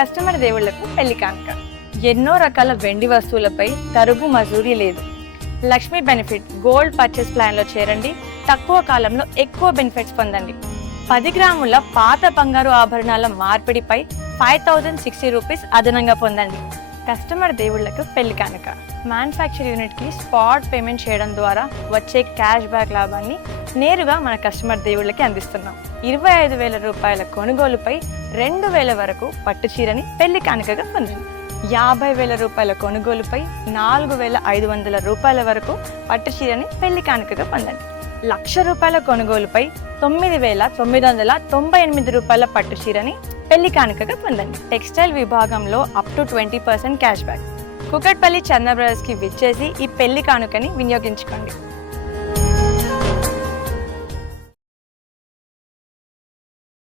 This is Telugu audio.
కస్టమర్ దేవుళ్లకు పెళ్లి కానుక. ఎన్నో రకాల వెండి వస్తువులపై తరుగు మజూరీ లేదు. లక్ష్మీ బెనిఫిట్ గోల్డ్ పర్చేస్ ప్లాన్లో చేరండి. తక్కువ కాలంలో ఎక్కువ బెనిఫిట్స్ పొందండి. 10 గ్రాముల పాత బంగారు ఆభరణాల మార్పిడిపై 5060 రూపీస్ అదనంగా పొందండి. కస్టమర్ దేవుళ్లకు పెళ్లి కానుక. మ్యానుఫ్యాక్చర్ యూనిట్కి స్పాట్ పేమెంట్ చేయడం ద్వారా వచ్చే క్యాష్ బ్యాక్ లాభాన్ని నేరుగా మన కస్టమర్ దేవుళ్ళకి అందిస్తున్నాం. 25,000 రూపాయల కొనుగోలుపై 2,000 వరకు పట్టు చీరని పెళ్లి కానుకగా పొందండి. 50,000 రూపాయల కొనుగోలుపై 4,500 రూపాయల వరకు పట్టు చీరని పెళ్లి కానుకగా పొందండి. 1,00,000 రూపాయల కొనుగోలుపై 9,998 రూపాయల పట్టు చీరని పెళ్లి కానుకగా పొందండి. టెక్స్టైల్ విభాగంలో up to 20% cash back. Kukatpally Chandra బ్రదర్స్కి విచ్చేసి ఈ పెళ్లి కానుకని వినియోగించుకోండి.